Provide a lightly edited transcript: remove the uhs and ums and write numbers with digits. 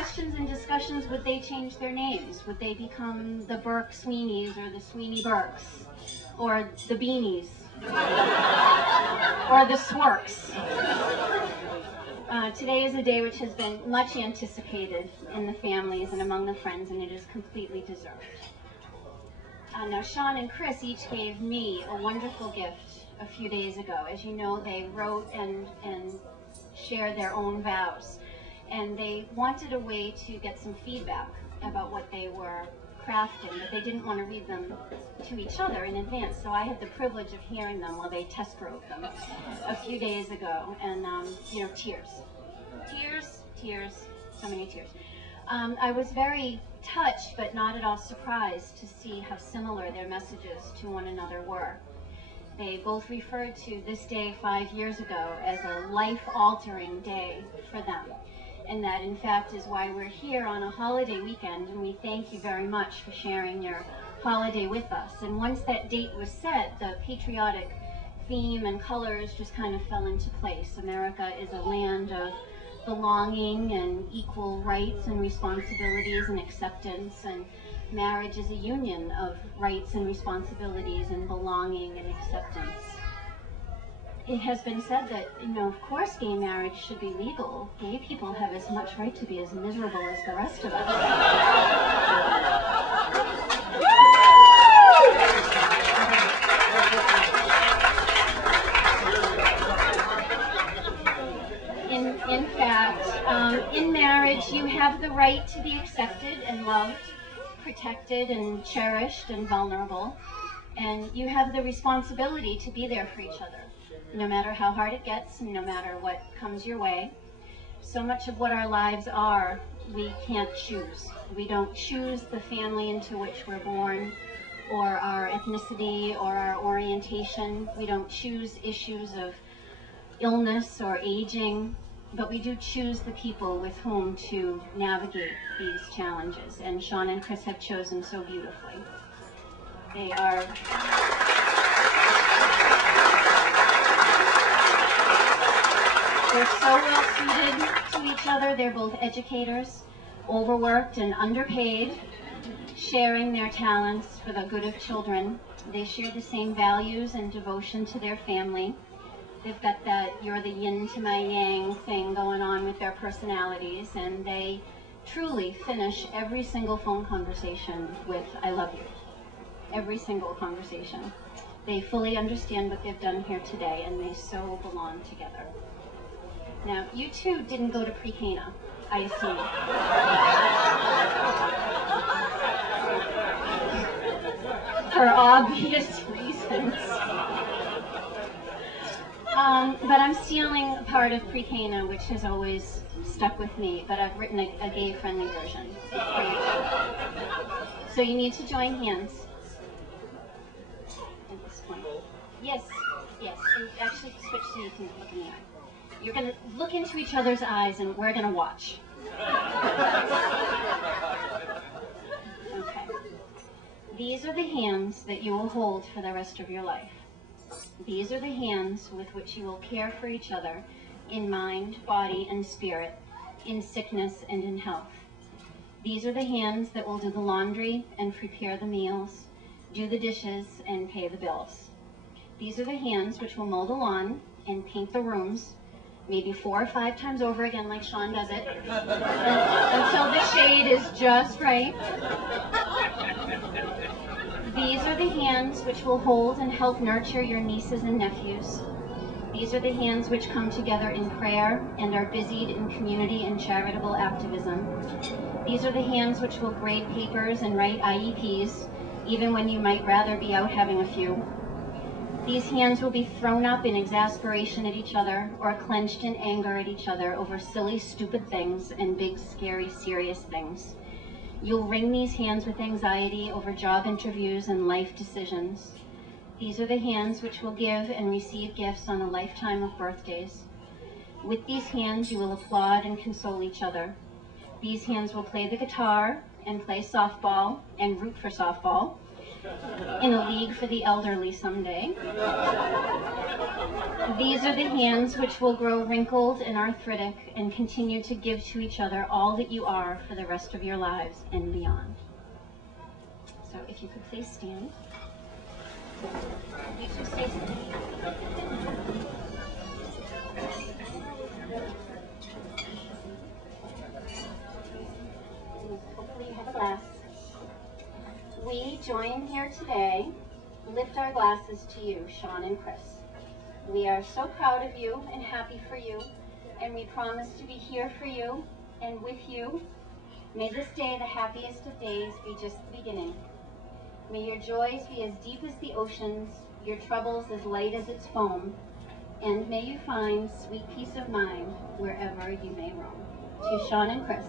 questions and discussions, would they change their names? Would they become the Burke Sweeneys or the Sweeney Burkes? Or the Beanies? Or the Swarks? Today is a day which has been much anticipated in the families and among the friends, and it is completely deserved. Now, Sean and Chris each gave me a wonderful gift a few days ago. As you know, they wrote and shared their own vows, and they wanted a way to get some feedback about what they were crafting, but they didn't want to read them to each other in advance, so I had the privilege of hearing them while they test wrote them a few days ago, and you know, tears, so many tears. I was very touched, but not at all surprised to see how similar their messages to one another were. They both referred to this day 5 years ago as a life-altering day for them. And that, in fact, is why we're here on a holiday weekend, and we thank you very much for sharing your holiday with us. And once that date was set, the patriotic theme and colors just kind of fell into place. America is a land of belonging and equal rights and responsibilities and acceptance, and marriage is a union of rights and responsibilities and belonging and acceptance. It has been said that, you know, of course gay marriage should be legal. Gay people have as much right to be as miserable as the rest of us. In fact, in marriage, you have the right to be accepted and loved, protected and cherished and vulnerable, and you have the responsibility to be there for each other, no matter how hard it gets, and no matter what comes your way. So much of what our lives are, we can't choose. We don't choose the family into which we're born, or our ethnicity, or our orientation. We don't choose issues of illness or aging, but we do choose the people with whom to navigate these challenges, and Sean and Chris have chosen so beautifully. They are they're so well suited to each other. They're both educators, overworked and underpaid, sharing their talents for the good of children. They share the same values and devotion to their family. They've got that you're the yin to my yang thing going on with their personalities, and they truly finish every single phone conversation with "I love you." Every single conversation. They fully understand what they've done here today, and they so belong together. Now, you two didn't go to pre-Cana, I assume. For obvious reasons. But I'm stealing a part of pre-Cana, which has always stuck with me, but I've written a gay-friendly version for you. So you need to join hands at this point. Yes, yes, and actually switch so you can look in the eye. You're going to look into each other's eyes, and we're going to watch. Okay. These are the hands that you will hold for the rest of your life. These are the hands with which you will care for each other in mind, body, and spirit, in sickness and in health. These are the hands that will do the laundry and prepare the meals, do the dishes, and pay the bills. These are the hands which will mow the lawn and paint the rooms, maybe 4 or 5 times over again like Sean does it, until the shade is just right. These are the hands which will hold and help nurture your nieces and nephews. These are the hands which come together in prayer and are busied in community and charitable activism. These are the hands which will grade papers and write IEPs, even when you might rather be out having a few. These hands will be thrown up in exasperation at each other, or clenched in anger at each other over silly, stupid things and big, scary, serious things. You'll wring these hands with anxiety over job interviews and life decisions. These are the hands which will give and receive gifts on a lifetime of birthdays. With these hands, you will applaud and console each other. These hands will play the guitar and play softball and root for softball. in a league for the elderly someday. These are the hands which will grow wrinkled and arthritic and continue to give to each other all that you are for the rest of your lives and beyond. So if you could please stand. You two stay seated. Hopefully you have a glass. We join here today, lift our glasses to you, Sean and Chris. We are so proud of you and happy for you, and we promise to be here for you and with you. May this day, the happiest of days, be just the beginning. May your joys be as deep as the oceans, your troubles as light as its foam, and may you find sweet peace of mind wherever you may roam. To Sean and Chris.